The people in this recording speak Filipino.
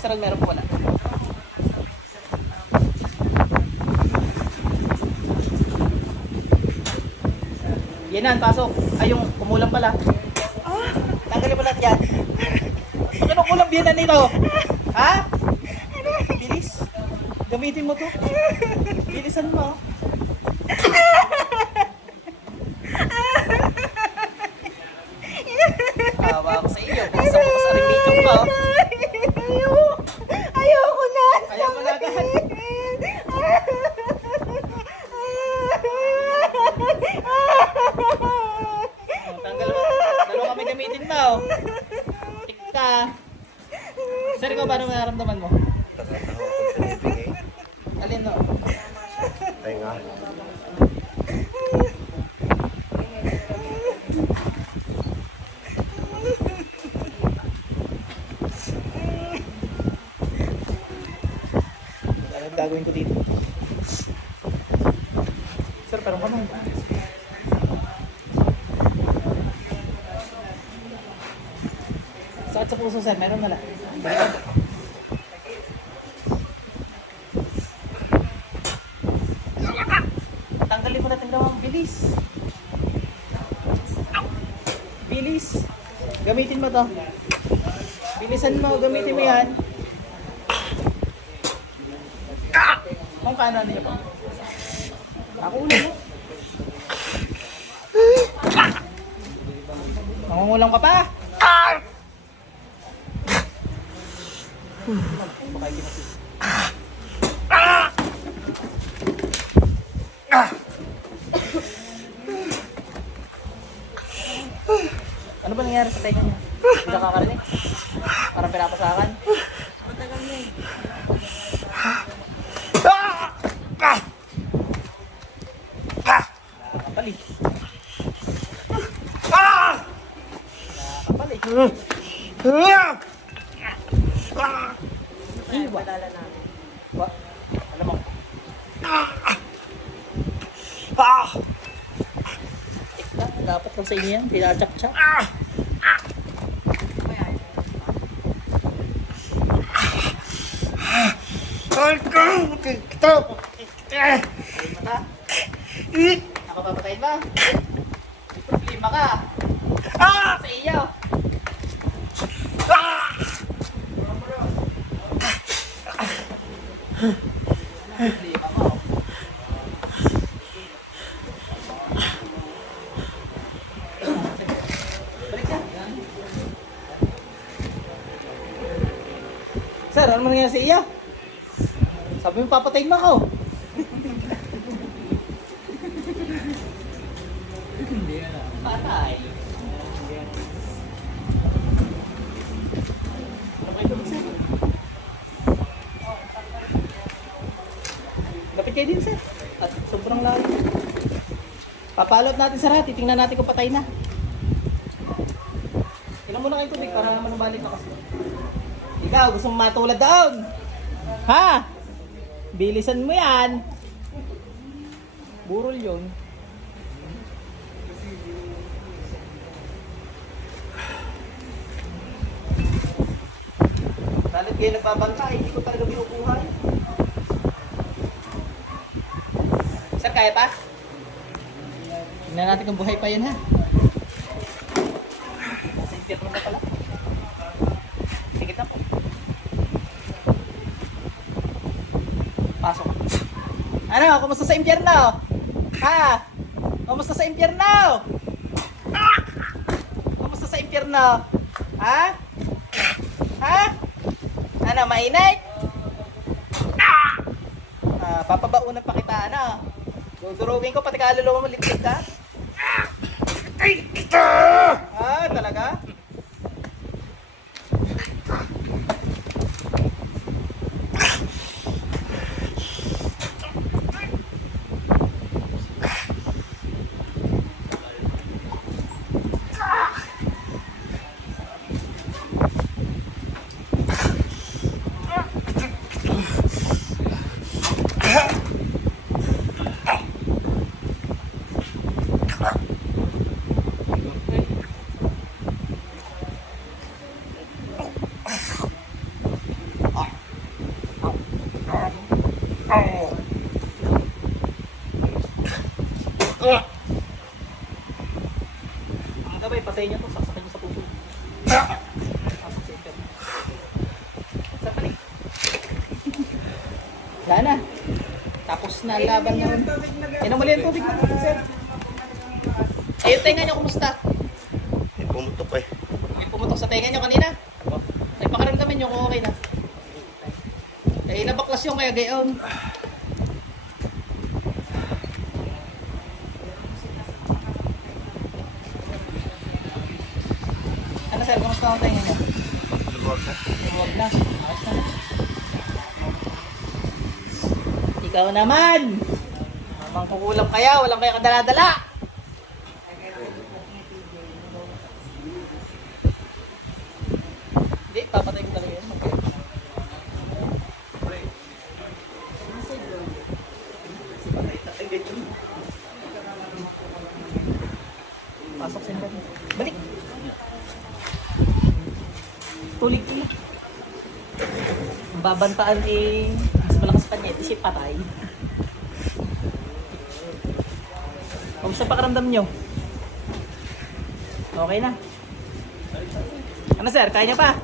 cholesterol, meron po wala. Yan na, pasok. Ay, yung kumulang pala. Tanggalin mo lahat yan. Ano kulang biyanan nito? Ha? Bilis. Gamitin mo to. Bilisan mo. Hawa ako sa iyo. Basta mo sa remedium ko. Ayoko. Ayoko na. Ayaw mo na agad. Oh, Tanggal mo. Dalawa kami gamitin mo. Tikta. Sir, ikaw paano nararamdaman mo? Nakatawa ko eh. Alin no? Tenga. Ano ang gagawin ko dito? Sir, parang kamay. Sa puso, sir. Meron na lang. Tanggalin mo na tingnan Bilis. Bilis. Gamitin mo to. Bilisan mo. Gamitin mo yan. Kung kaano niyo po? Ako ulo mo. Nangungulang ka pa. Baka kinasi. Nangyari sa tenga niya? Hindi nakakarinig? Parang pinapasakan? Nakakapal eh. Nakakapal eh. Iwa. Wa. Alam mo. Tikta, dapat lang sa inyo yan. Pinachak-chak. Mata. Ako papatayin ba? May problema ka. Sa iyo. Ka. Sir, ano nangyari sa iyo? Sabi mo papatayin mo ako. Patay. Lapit kayo din sir. At sobrang layo. Papalot natin sir ha. Titingnan natin kung patay na. Inom muna kayo tubig para naman na kasi. Ikaw, gusto mo matulad doon? Ha? Bilisan mo yan. Burol yun. Dalit kayo nagbabangka, hindi ko talaga binubuhay. Sir, kaya pa? Tingnan natin kung buhay pa yan ha. Nasa impyerno na pala. Sige na po. Pasok. Ano, kumusta sa impyerno? Ha? Kumusta sa impyerno? Kumusta sa impyerno? Ha? Ha? Ano, mainit? Ah, papabaunan pa kita, ano? Dudurugin ko, pati kaluluwa mo, lipstick ka? Oh. Uh. Ang gabay, patay niya to. Sasakin niya sa puso. Ah. Wala na. Tapos na ang laban na yun. Yan ang mali ang tubig na sir. Ay, yung tenga niyo, kumusta? May pumutok eh. May pumutok sa tenga niyo kanina. Ay, Nagpakaramdaman niyo kung okay na. Eh, nabaklas yung kaya gayon. Ano sir, kumusta ang tenga nyo? Luwag na. Huwag na. Ayos na. Ikaw naman! Mamang kukulam kaya, walang kaya kadala-dala. Hindi, papatay ko talaga yan. Okay. Pasok sa inyo. Balik! Tulig tulig. Ang babantaan ni mas malakas pa niya, siya patay. Kamusta pakiramdam nyo? Okay na. Ano sir, kaya niya pa?